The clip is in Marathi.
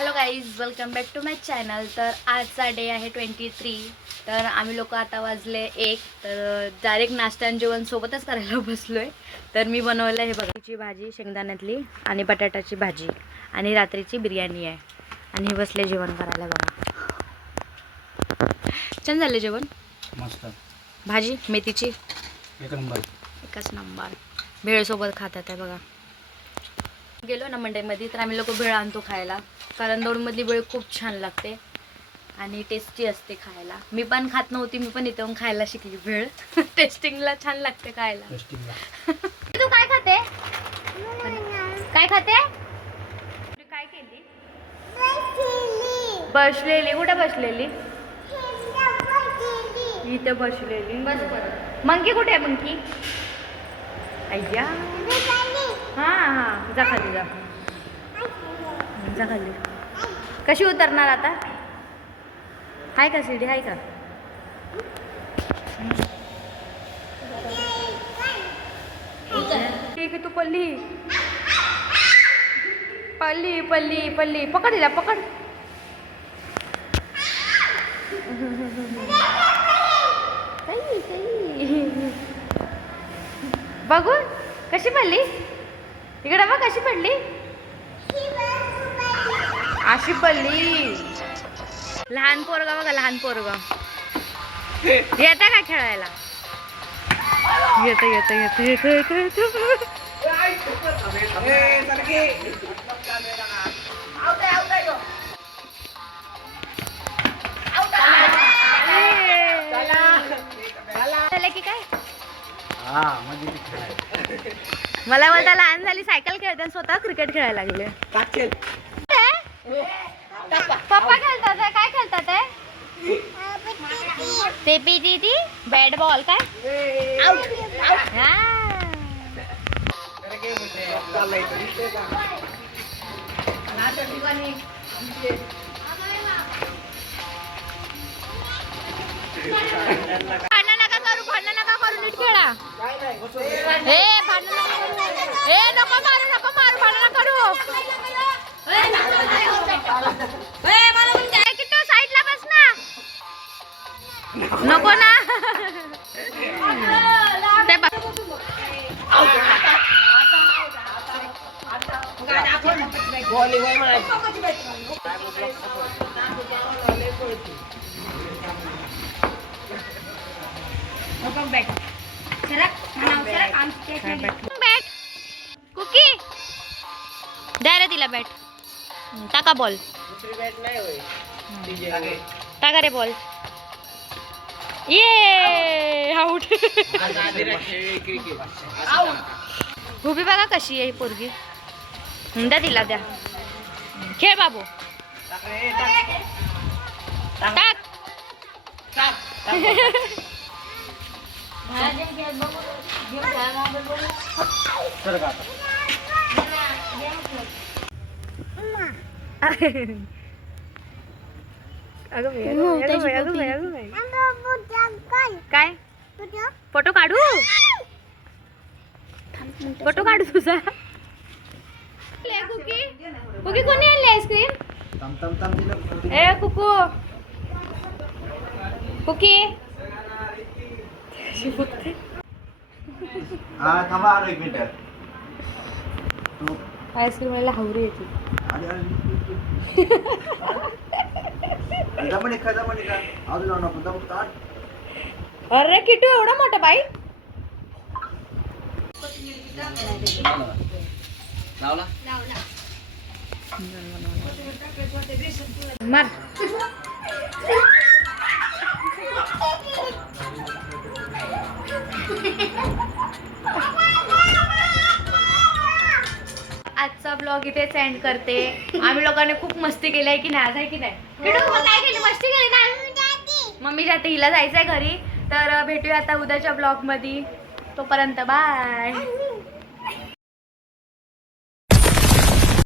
Hello guys, welcome back to my channel. तर आजचा डे आहे 23. तर आम्ही लोक आता वाजले 1. तर डायरेक्ट नाश्ता आणि जेवण सोबतच करायला बसलो आहे. तर मी बनवलं हे बघाची भाजी शेंगदाण्यातली आणि बटाट्याची भाजी आणि रात्रीची बिर्याणी आहे. आणि हे बसले जेवण करायला बघा. छान झालं जेवण, मस्त. भाजी मेथीची एक नंबर, एकच नंबर. भेळसोबत खातात आहे बघा. गेलो ना मंडईमध्ये तर आम्ही लोक भेळ आणतो खायला, कारण दौडमधली भेळ खूप छान लागते आणि टेस्टी असते खायला. मी पण खात नव्हती, मी पण इथे खायला शिकली भेळ. टेस्टिंगला छान लागते खायला. तू काय खाते, काय खाते, काय केली? बसलेली. कुठे बसलेली? इथे बसलेली. मंकी कुठे आहे? मंकी अय्या. हां हां, जा खाली, जा जा खाली. कशी उतरणार आता? आहे का सीडी, आहे का? ठीक आहे, तू पल्ली पल्ली पल्ली पल्ली पकड, हिला पकड. बघू कशी पडली, इकडे बघ कशी पडली. अशी पडली. लहान पोरगा बघा, लहान पोरगा. येता का खेळायला? येत येत येत येत येत येत. की काय मला बोलता लहान झाली, सायकल खेळते आणि स्वतः क्रिकेट खेळायला लागले. पप्पा खेळतात, काय खेळतात? ते पीटी बॅट बॉल काय? भांडण नका करू, भांडण नका करू, नीट खेळा. हे भांडण नका करू, हे नको मारू, नको मारू, भांडण करू. किट्टू साईडला बस ना. नको ना. ते बघ बॅट कुकी द्या रे तिला बॅट. टाका बॉल, टाका रे बॉल. ये आउट. उभी बघा कशी आहे पोरगी. द्या तिला, द्या. खेळ बाबू, टाक. काय फोटो काढू, फोटो काढू तुझा. कुकी कुकी कोणी आणली आईस्क्रीम? ए कुकू, कुकी आईस्क्रीम मला हावरी येते. अरे किटू एवढा मोठा बाई. मार. आजचा ब्लॉग इथेच एंड करते. आम्ही लोकांनी खूप मस्ती केली आहे की नाही, आज आहे की नाही? काय केली, मस्ती केली ना. मम्मी जाते, हिला जायचंय घरी. तर भेटूया आता उद्याच्या ब्लॉग मध्ये. तोपर्यंत बाय.